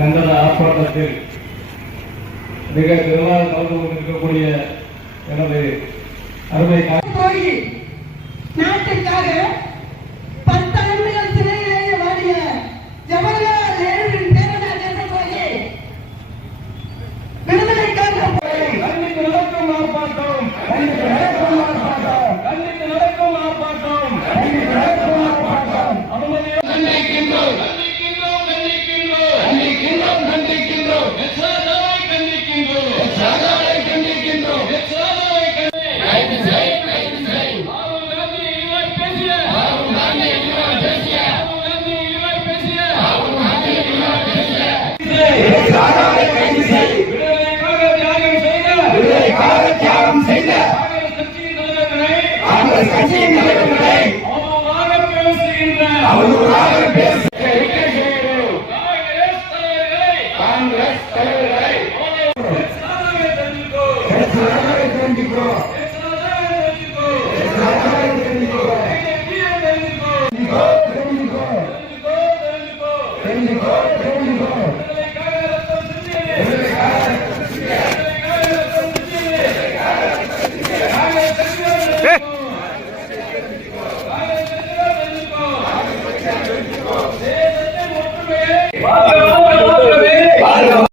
கண்டன ஆர்ப்பாட்டத்தில் மிக திரளாக கலந்து கொண்டிருக்கக்கூடிய எனது அருமை நாட்டுக்காக 10 ஆண்டுகள் சிறையிலேயே வாடிய ஜவஹர்லால் நேருவின் பேரனாக போய் விடுதலைக்காக கண்டித்து நடக்கும் ஆர்ப்பாட்டம் தியாகம் செய்த கட்சியின் தலைவர்களை அவர்களாக காங்கிரஸ் தலைவர்களை